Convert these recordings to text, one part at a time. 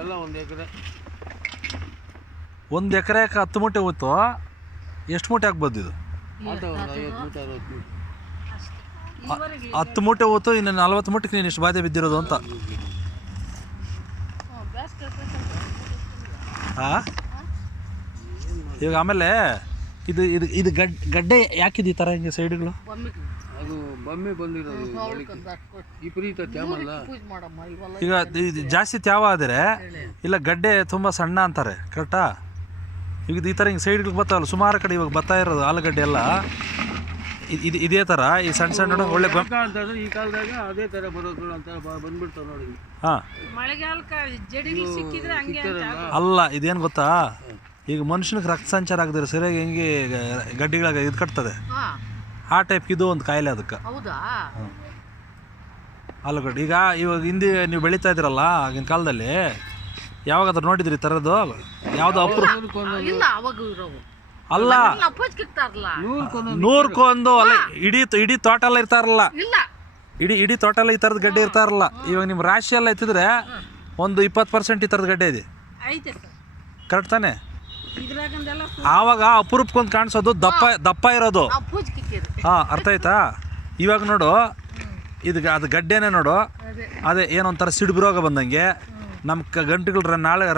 ಎಲ್ಲ 1 ಎಕರೆ. 1 ಎಕರೆಗೆ 10 ಮೂಟೆ ಹೋಯ್ತು. ಎಷ್ಟು ಮೂಟೆ ಆಗ್ಬೋದು ಇದು? 50 ಮೂಟೆ 60 ಮೂಟೆ. 10 ಮೂಟೆ ಹೋಯ್ತು, ಇನ್ನು 40 ಮೂಟೆಗೆ ನೀನು ಇಷ್ಟು ಬಾಧೆ ಬಿದ್ದಿರೋದು ಅಂತ. ಹಾಂ, ಇವಾಗ ಆಮೇಲೆ ಇದು ಇದು ಇದು ಗಡ್ಡೆ ಯಾಕಿದೆ ಈ ಥರ ಹಿಂಗೆ ಸೈಡ್ಗಳು? ಅದು ಬೊಮ್ಮೆ ಬಂದಿರೋದು ವಿಪರೀತ ತ್ಯಾಮಲ್ಲ. ಈಗ ಇದು ಜಾಸ್ತಿ ತ್ಯಾವ ಆದರೆ ಇಲ್ಲ ಗಡ್ಡೆ ತುಂಬ ಸಣ್ಣ ಅಂತಾರೆ, ಕರೆಕ್ಟಾ? ಈಗ ಈ ಥರ ಹಿಂಗೆ ಸೈಡ್ಗಳಿಗೆ ಬರ್ತಾವಲ್ಲ ಸುಮಾರು ಕಡೆ ಇವಾಗ ಬರ್ತಾ ಇರೋದು ಆಲೂಗಡ್ಡೆ ಎಲ್ಲ ಇದು ಇದೇ ಥರ ಈ ಸಣ್ಣ ಸಣ್ಣ ಒಳ್ಳೆ ಅಂತಂದ್ರೆ ಈ ಕಾಲದಾಗ ಅದೇ ಥರ ಬರೋದು ಅಂತ ಬಂದ್ಬಿಡ್ತಾವೆ ನೋಡಿ. ಹಾಂ, ಅಲ್ಲ ಇದೇನು ಗೊತ್ತಾ, ಈಗ ಮನುಷ್ಯನಿಗೆ ರಕ್ತ ಸಂಚಾರ ಆಗದಿರೋ ಸರಿಯಾಗಿ ಹೆಂಗೆ ಗಡ್ಡೆಗಳಾಗ ಇದು ಕಟ್ತದೆ, ಆ ಟೈಪ್ ಇದು ಒಂದು ಕಾಯಿಲೆ ಅದಕ್ಕೆ. ಆಲೂಗಡ್ಡೆ ಈಗ ಇವಾಗ ಹಿಂದೆ ನೀವು ಬೆಳೀತಾ ಇದ್ದೀರಲ್ಲ ಆಗಿನ ಕಾಲದಲ್ಲಿ, ಯಾವಾಗಾದ್ರೂ ನೋಡಿದ್ರಿ ಈ ಥರದ್ದು? ಯಾವುದೋ ಅಲ್ಲ, 100ಕೊಂದು ಅಲ್ಲ, ಇಡೀ ತೋಟ ಎಲ್ಲ ಇರ್ತಾರಲ್ಲ, ಇಡೀ ತೋಟ ಎಲ್ಲ ಈ ಥರದ ಗಡ್ಡೆ ಇರ್ತಾರಲ್ಲ. ಇವಾಗ ನಿಮ್ಮ ರಾಶಿ ಎಲ್ಲ ಎತ್ತಿದ್ರೆ ಒಂದು 20% ಈ ಥರದ ಗಡ್ಡೆ ಇದೆ, ಕರೆಕ್ಟ್ ತಾನೆ? ಆವಾಗ ಅಪರೂಪಕ್ಕೊಂದು ಕಾಣಿಸೋದು ದಪ್ಪ ಇರೋದು. ಹಾಂ, ಅರ್ಥ ಆಯ್ತಾ? ಇವಾಗ ನೋಡು, ಅದು ಗಡ್ಡೆನೇ ನೋಡು, ಅದೇ ಏನೊಂಥರ ಸಿಡುಬು ರೋಗ ಬಂದಂಗೆ ನಮ್ಮ ಗಂಟುಗಳ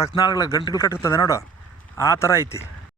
ರಕ್ತನಾಳಗಳ ಗಂಟುಗಳು ಕಟ್ಟುತ್ತದೆ ನೋಡು, ಆ ಥರ ಐತಿ.